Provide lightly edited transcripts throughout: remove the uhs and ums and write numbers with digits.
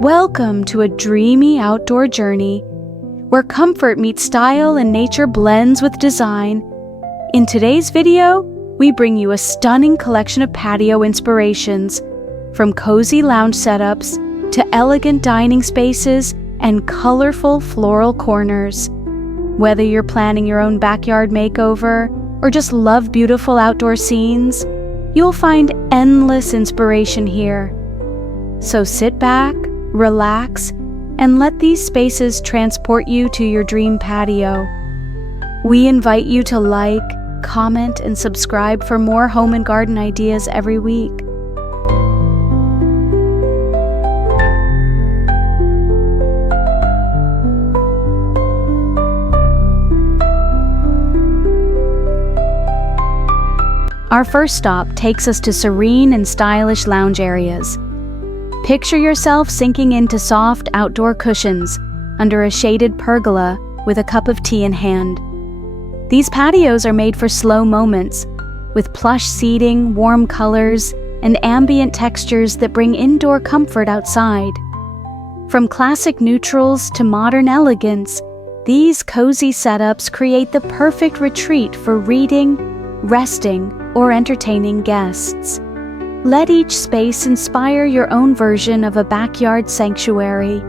Welcome to a dreamy outdoor journey where comfort meets style and nature blends with design. In today's video, we bring you a stunning collection of patio inspirations, from cozy lounge setups to elegant dining spaces and colorful floral corners. Whether you're planning your own backyard makeover or just love beautiful outdoor scenes, you'll find endless inspiration here. So sit back, relax, and let these spaces transport you to your dream patio. We invite you to like, comment, and subscribe for more home and garden ideas every week. Our first stop takes us to serene and stylish lounge areas. Picture yourself sinking into soft outdoor cushions under a shaded pergola with a cup of tea in hand. These patios are made for slow moments, with plush seating, warm colors, and ambient textures that bring indoor comfort outside. From classic neutrals to modern elegance, these cozy setups create the perfect retreat for reading, resting, or entertaining guests. Let each space inspire your own version of a backyard sanctuary.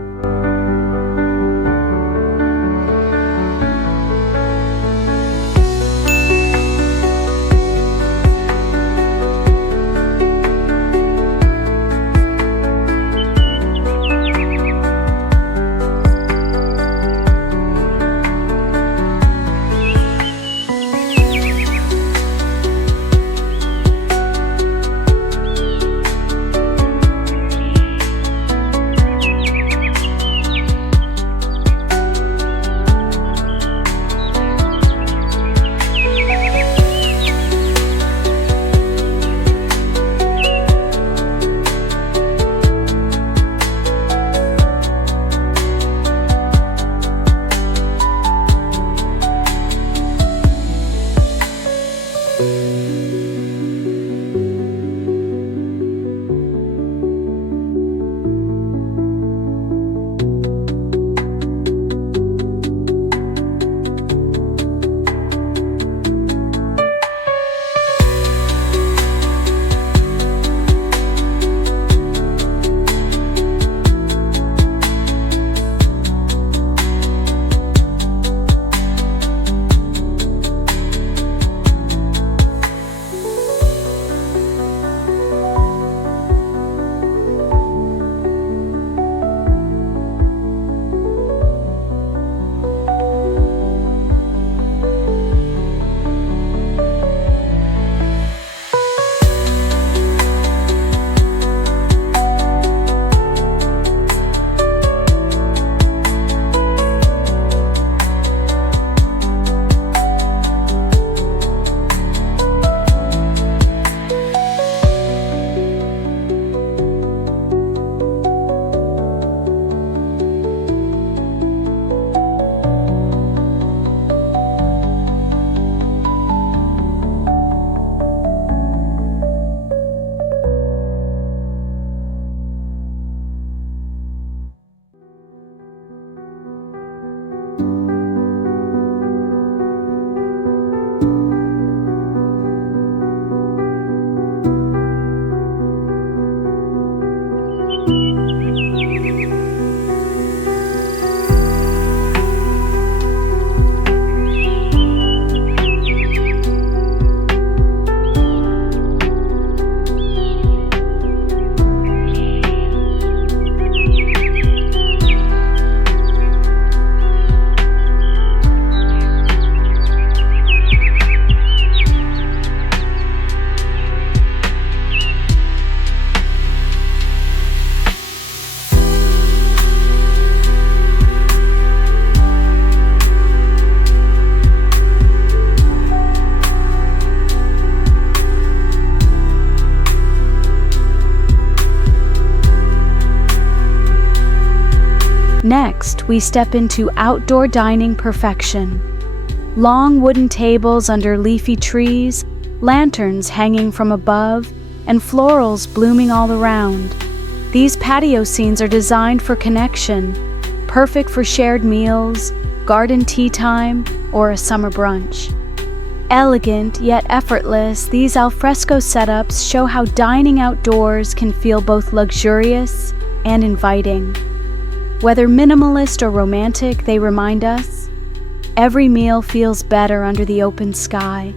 Next, we step into outdoor dining perfection. Long wooden tables under leafy trees, lanterns hanging from above, and florals blooming all around. These patio scenes are designed for connection, perfect for shared meals, garden tea time, or a summer brunch. Elegant yet effortless, these alfresco setups show how dining outdoors can feel both luxurious and inviting. Whether minimalist or romantic, they remind us, every meal feels better under the open sky.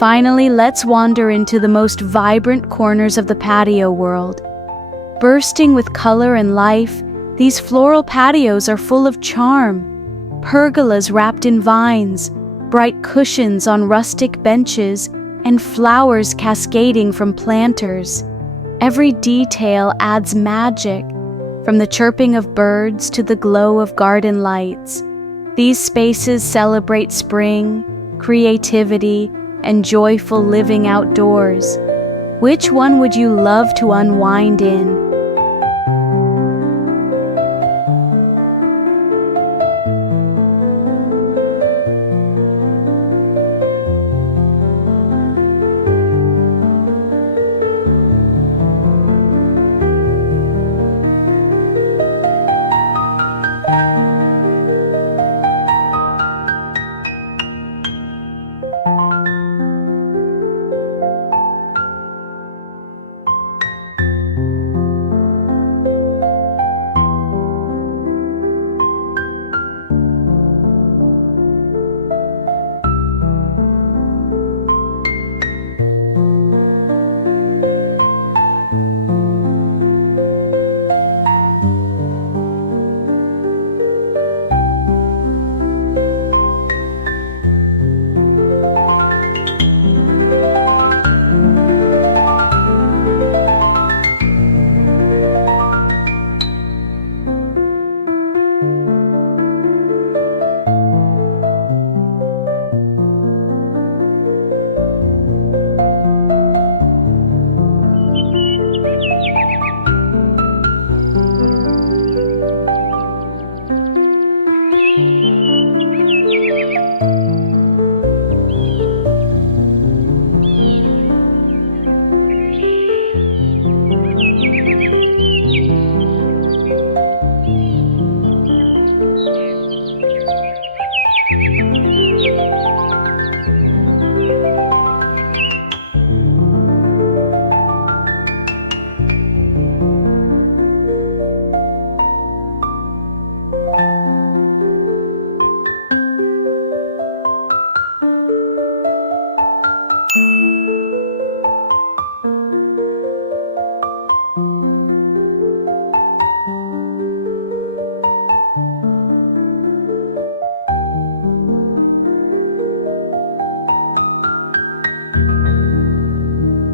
Finally, let's wander into the most vibrant corners of the patio world. Bursting with color and life, these floral patios are full of charm. Pergolas wrapped in vines, bright cushions on rustic benches, and flowers cascading from planters. Every detail adds magic, from the chirping of birds to the glow of garden lights. These spaces celebrate spring, creativity, and joyful living outdoors. Which one would you love to unwind in?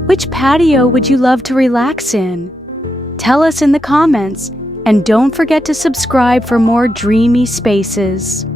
Which patio would you love to relax in? Tell us in the comments, and don't forget to subscribe for more dreamy spaces.